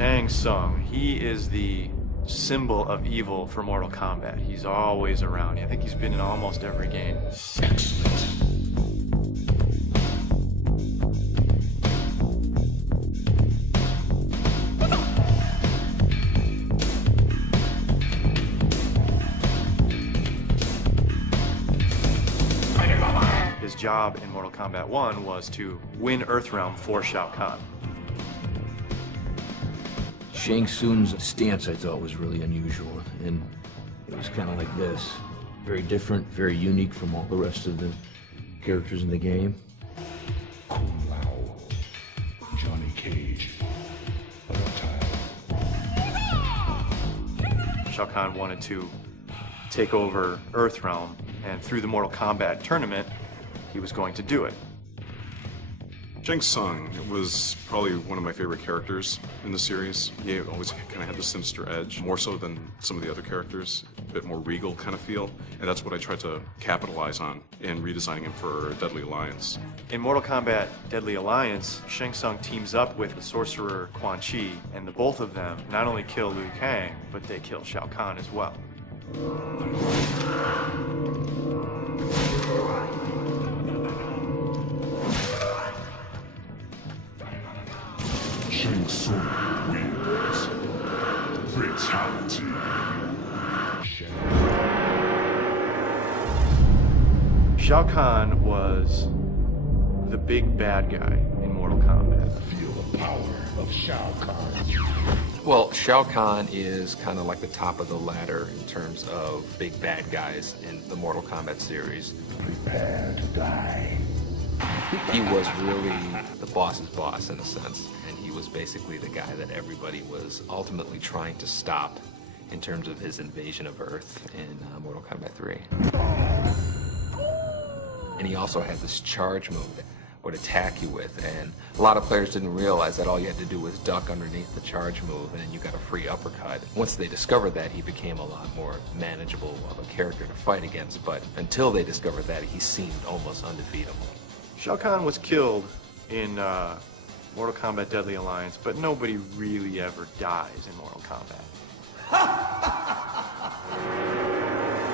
Shang Tsung, he is the symbol of evil for Mortal Kombat. He's always around. I think he's been in almost every game. Excellent. His job in Mortal Kombat 1 was to win Earthrealm for Shao Kahn. Shang Tsung's stance I thought was really unusual, and it was kind of like this. Very different, very unique from all the rest of the characters in the game. Kung Lao, Johnny Cage, Mortal. Shao Kahn wanted to take over Earthrealm, and through the Mortal Kombat tournament, he was going to do it. Shang Tsung was probably one of my favorite characters in the series. He always kind of had the sinister edge, more so than some of the other characters, a bit more regal kind of feel, and that's what I tried to capitalize on in redesigning him for Deadly Alliance. In Mortal Kombat Deadly Alliance, Shang Tsung teams up with the sorcerer Quan Chi, and the both of them not only kill Liu Kang, but they kill Shao Kahn as well. Shang Tsung wins. Fatality. Shao Kahn was the big bad guy in Mortal Kombat. Feel the power of Shao Kahn. Well, Shao Kahn is kind of like the top of the ladder in terms of big bad guys in the Mortal Kombat series. Prepare to die. He was really the boss's boss in a sense, and he was basically the guy that everybody was ultimately trying to stop in terms of his invasion of Earth in Mortal Kombat 3. And he also had this charge move that would attack you with, and a lot of players didn't realize that all you had to do was duck underneath the charge move and then you got a free uppercut. Once they discovered that, he became a lot more manageable of a character to fight against, but until they discovered that, he seemed almost undefeatable. Shao Kahn was killed in Mortal Kombat Deadly Alliance, but nobody really ever dies in Mortal Kombat.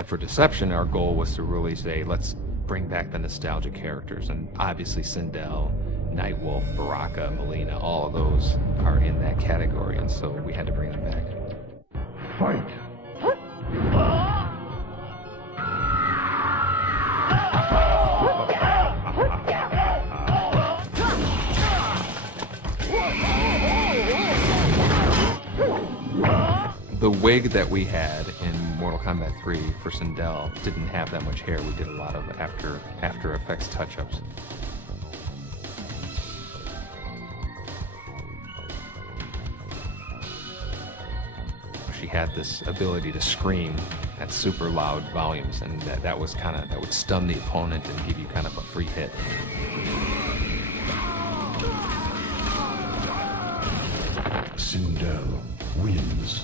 For Deception, our goal was to really say, let's bring back the nostalgia characters, and obviously Sindel, Nightwolf, Baraka, Melina, all of those are in that category, and so we had to bring them back. Fight. The wig that we had in Mortal Kombat 3 for Sindel didn't have that much hair. We did a lot of After Effects touch-ups. She had this ability to scream at super loud volumes, and that would stun the opponent and give you kind of a free hit. Sindel wins.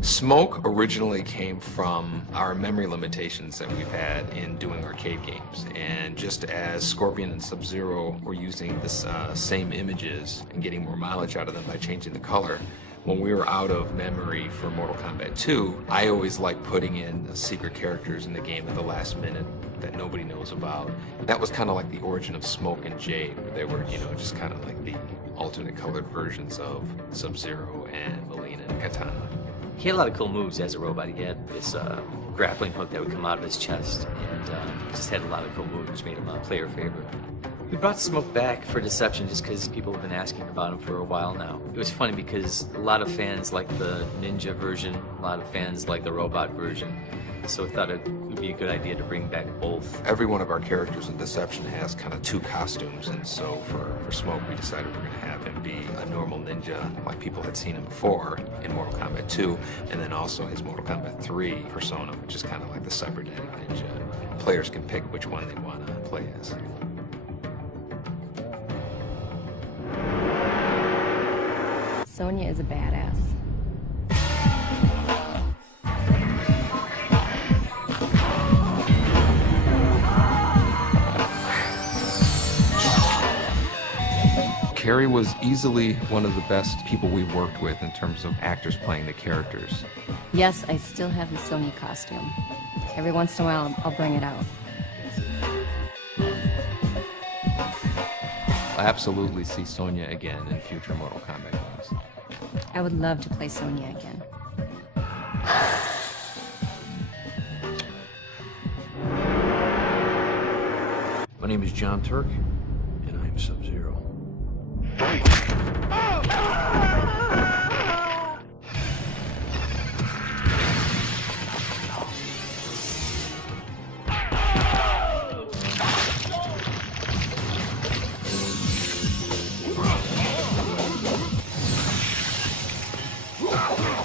Smoke originally came from our memory limitations that we've had in doing arcade games, and just as Scorpion and Sub-Zero were using this same images and getting more mileage out of them by changing the color, when we were out of memory for Mortal Kombat 2, I always liked putting in secret characters in the game at the last minute that nobody knows about. That was kind of like the origin of Smoke and Jade, where they were, just kind of like the alternate colored versions of Sub-Zero and Melina and Katana. He had a lot of cool moves as a robot. He had this grappling hook that would come out of his chest, and just had a lot of cool moves, which made him a player favorite. We brought Smoke back for Deception just because people have been asking about him for a while now. It was funny because a lot of fans like the ninja version, a lot of fans like the robot version, so I thought it would be a good idea to bring back both. Every one of our characters in Deception has kind of two costumes, and so for Smoke we decided we're going to have him be a normal ninja like people had seen him before in Mortal Kombat 2, and then also his Mortal Kombat 3 persona, which is kind of like the cybernetic ninja. Players can pick which one they want to play as. Sonya is a badass. Carrie was easily one of the best people we worked with in terms of actors playing the characters. Yes, I still have the Sonya costume. Every once in a while, I'll bring it out. I'll absolutely see Sonya again in future Mortal Kombat games. I would love to play Sonya again. My name is John Turk, and I am Sub-Zero.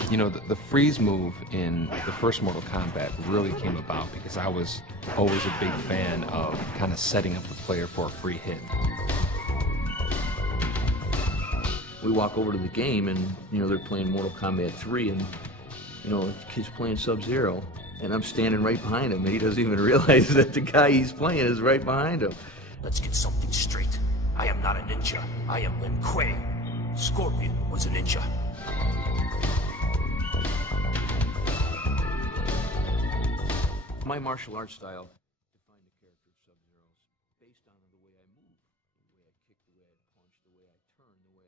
You know, the freeze move in the first Mortal Kombat really came about because I was always a big fan of kind of setting up the player for a free hit. We walk over to the game, and, you know, they're playing Mortal Kombat 3, and, you know, the kid's playing Sub-Zero, and I'm standing right behind him, and he doesn't even realize that the guy he's playing is right behind him. Let's get something straight. I am not a ninja. I am Lin Kuei. Scorpion was a ninja. My martial arts style defined the character of Sub-Zero based on the way I move, the way I kick, the way I punch, the way I turn, the way